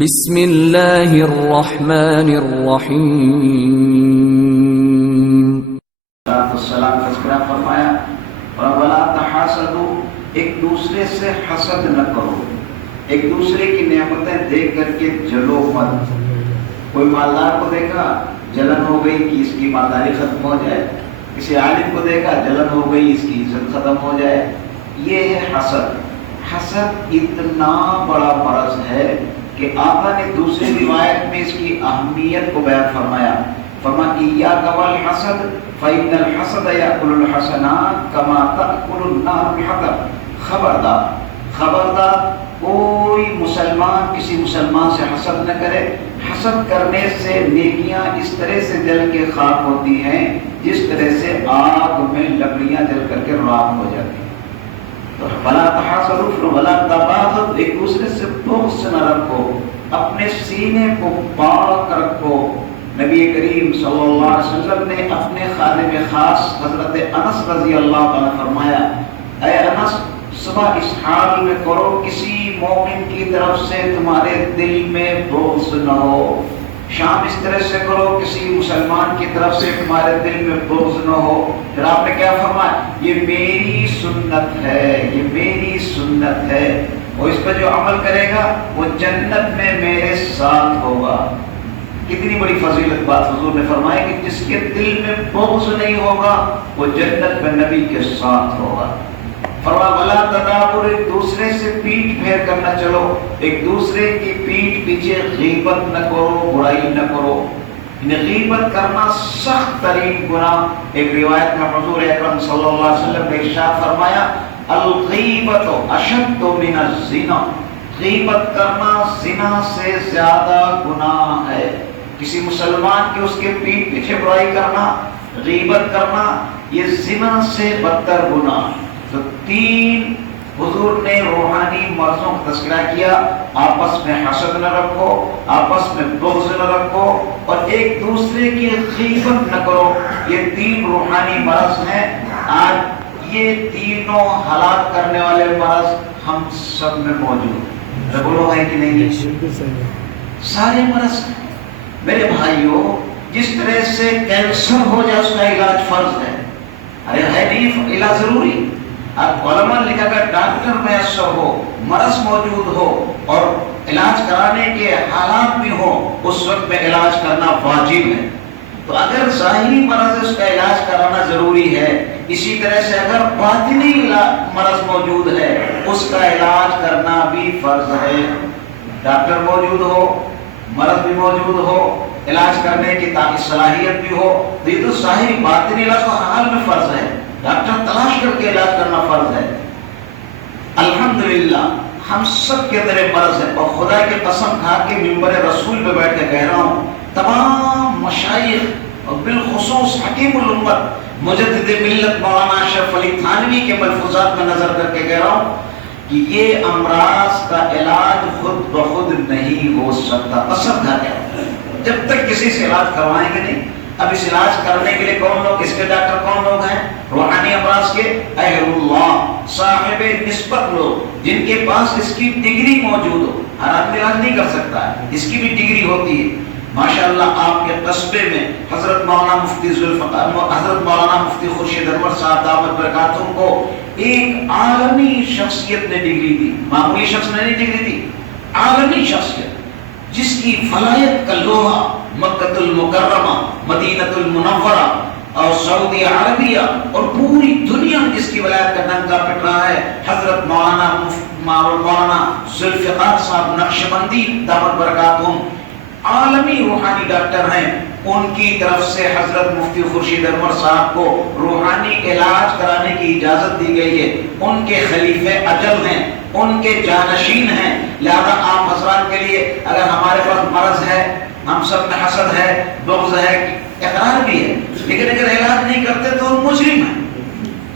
بسم اللہ الرحمن الرحیم۔ السلام تذکرہ فرمایا اور ولا تحاسدوا، ایک دوسرے سے حسد نہ کرو، ایک دوسرے کی نعمتیں دیکھ کر کے جلو مت۔ کوئی مالدار کو دیکھا جلن ہو گئی کہ اس کی مالداری ختم ہو جائے، کسی عالم کو دیکھا جلن ہو گئی اس کی عزت ختم ہو جائے، یہ ہے حسد۔ حسد اتنا بڑا مرض ہے کہ آقا نے دوسری روایت میں اس کی اہمیت کو بیان فرمایا، فرمایا ایاک والحسد فإن الحسد یأکل الحسنات کما تأکل النار الحطب۔ خبردار خبردار، کوئی مسلمان کسی مسلمان سے حسد نہ کرے۔ حسد کرنے سے نیکیاں اس طرح سے جل کے خاک ہوتی ہیں جس طرح سے آگ میں لکڑیاں جل کر کے راکھ ہو جاتی ہیں۔ تو ولا تحاسدوا ولا تباغضوا، ایک دوسرے سے بغض نہ رکھو، اپنے سینے کو پاک رکھو۔ نبی کریم صلی اللہ علیہ وسلم نے اپنے خادم خاص حضرت انس رضی اللہ عنہ فرمایا، اے انس، صبح اس حال میں کرو کسی مومن کی طرف سے تمہارے دل میں بغض نہ ہو، شام اس طرح سے کرو کسی مسلمان کی طرف سے تمہارے دل میں بغض نہ ہو۔ پھر آپ نے کیا فرمایا؟ یہ میری سنت ہے، یہ میری سنت ہے، اور اس پر جو عمل کرے گا وہ جنت میں میرے ساتھ ہوگا۔ کتنی بڑی فضیلت بات حضور نے فرمایا کہ جس کے دل میں بغض نہیں ہوگا وہ جنت میں نبی کے ساتھ ہوگا۔ فرمایا ولا تدابر، ایک دوسرے سے پیٹ پھیر کر نہ چلو، ایک دوسرے کی پیٹ پیچھے غیبت نہ کرو، برائی نہ کرو۔ غیبت کرنا سخت ترین گناہ، ایک روایت میں حضور اکرم صلی اللہ علیہ وسلم نے ارشاد فرمایا الغیبت اشد من الزنا، غیبت کرنا زنا سے زیادہ گناہ ہے۔ کسی مسلمان کی اس کے پیٹ پیچھے برائی کرنا، غیبت کرنا، یہ زنا سے بدتر گناہ۔ تو تین حضور نے روحانی مرضوں کا تذکرہ کیا، آپس میں حسد نہ رکھو، آپس میں بغض نہ رکھو، اور ایک دوسرے کی غیبت نہ کرو۔ یہ تین روحانی مرض ہیں۔ آج یہ تینوں ہلاک کرنے والے مرض ہم سب میں موجود ہیں، بولو ہے کہ نہیں؟ سارے مرض میرے بھائیوں، جس طرح سے کینسر ہو جائے اس کا علاج فرض ہے، ارے ہے نہیں علاج ضروری؟ اب علماء نے لکھا کہ ڈاکٹر میسر ہو، مرض موجود ہو اور علاج کرانے کے حالات بھی ہو، اس وقت میں علاج کرنا واجب ہے۔ تو اگر ظاہری مرض ہے اس کا علاج کرانا ضروری ہے، اسی طرح سے اگر باطنی مرض موجود ہے اس کا علاج کرنا بھی فرض ہے۔ ڈاکٹر موجود ہو، مرض بھی موجود ہو، علاج کرنے کی صلاحیت بھی ہو، تو یہ تو ظاہری باطنی علاج تو ہر حال میں فرض ہے، ڈاکٹر تلاش کر کے علاج کرنا فرض ہے۔ الحمدللہ ہم سب کے اندر مرض ہے، اور خدا کی قسم کھا کے ممبر رسول پہ بیٹھ کے کہہ رہا ہوں، تمام مشائخ اور بالخصوص حکیم الامت مجدد ملت مولانا اشرف علی تھانوی کے ملفوظات میں نظر کر کے کہہ رہا ہوں کہ یہ امراض کا علاج خود بخود نہیں ہو سکتا۔ قسم کھا کے جب تک کسی سے علاج کروائیں گے نہیں۔ اب اس علاج کرنے کے لیے کون لوگ، اس کے ڈاکٹر کون لوگ ہیں؟ روحانی امراض کے اہل اللہ، صاحب نسبت لوگ، جن کے پاس اس کی ڈگری موجود ہو۔ ہر آدمی علاج نہیں کر سکتا ہے، اس کی بھی ڈگری ہوتی ہے۔ ماشاءاللہ آپ کے قصبے میں حضرت مولانا مفتی خورشید انور صاحب دامت برکاتہم کو ایک عالمی شخصیت نے ڈگری دی، معمولی شخص نے نہیں ڈگری دی، عالمی شخصیت جس کی فلائت کا لوہا مکہ المکرمہ، مدینہ المنورہ اور سعودی عربیہ اور پوری دنیا میں جس کی ولایت کا ڈنکا پٹ رہا ہے، حضرت مولانا ذوالفقار صاحب نقشبندی دامت برکاتہم، عالمی روحانی ڈاکٹر ہیں۔ ان کی طرف سے حضرت مفتی خورشید انور صاحب کو روحانی علاج کرانے کی اجازت دی گئی ہے۔ ان کے خلیفہ اجل ہیں، ان کے جانشین ہیں، لہذا آپ حضرات کے لیے اگر ہمارے پاس مرض ہے، ہم سب میں حسد ہے، بغض ہے، اقرار بھی ہے، لیکن اگر علاج نہیں کرتے تو ہم مجرم ہیں،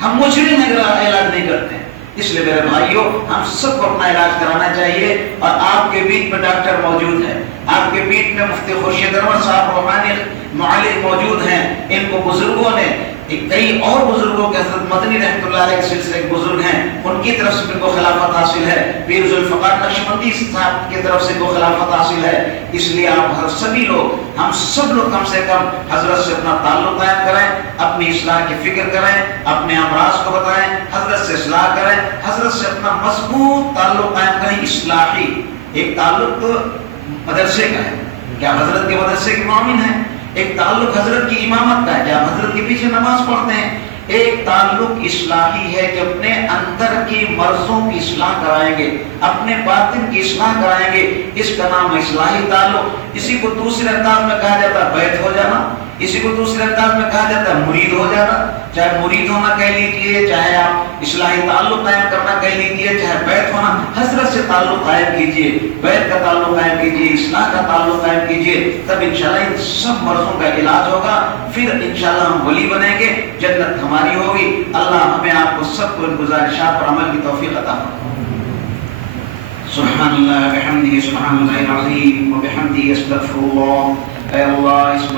ہم مجرم ہیں اگر علاج نہیں کرتے۔ اس لیے میرے بھائیوں، ہم سب کو اپنا علاج کرانا چاہیے، اور آپ کے بیچ میں ڈاکٹر موجود ہے، آپ کے بیچ میں مفتی خورشید انور صاحب روحانی معالج موجود ہیں۔ ان کو بزرگوں نے کئی اور بزرگوں کے حضرت مدنی رحمۃ اللہ علیہ کے سلسلے کے بزرگ ہیں، ان کی طرف سے ان کو خلافت حاصل ہے، پیر ذوالفقار نقشبندی صاحب کی طرف سے ان کو خلافت حاصل ہے۔ اس لیے آپ ہر سبھی لوگ، ہم سب لوگ کم سے کم حضرت سے اپنا تعلق قائم کریں، اپنی اصلاح کی فکر کریں، اپنے امراض کو بتائیں، حضرت سے اصلاح کریں، حضرت سے اپنا مضبوط تعلق قائم کریں۔ اصلاحی ایک تعلق تو مدرسے کا ہے کہ آپ حضرت کے مدرسے کے معاون ہیں، ایک تعلق حضرت کی امامت کا ہے کہ آپ حضرت کے پیچھے نماز پڑھتے ہیں، ایک تعلق اصلاحی ہے کہ اپنے اندر کی مرضوں کی اصلاح کرائیں گے، اپنے باطن کی اصلاح کرائیں گے، اس کا نام اصلاحی تعلق۔ اسی کو دوسرے انداز میں کہا جاتا ہے بیعت ہو جانا، اسی کو دوسرے انداز میں کہا جاتا ہے مرید ہو جانا۔ چاہے مرید ہونا کہہ لیجئے، چاہے آپ اصلاحی تعلق قائم کرنا کہہ لیجئے، چاہے بیعت ہونا، حضرت سے تعلق قائم کیجئے، بیعت کا تعلق قائم کیجئے، اصلاح کا تعلق قائم کیجئے، تب انشاءاللہ ان سب مرضوں کا علاج ہوگا، پھر انشاءاللہ ہم ولی بنیں گے، جنت ہماری ہوگی۔ اللہ ہمیں آپ کو سب کو ان گزارشات پر عمل کی توفیق عطا فرمائے۔ سبحان اللہ بحمدہ، سبحان اللہ العظیم وبحمدہ، استغفر اللہ۔ اے اللہ اس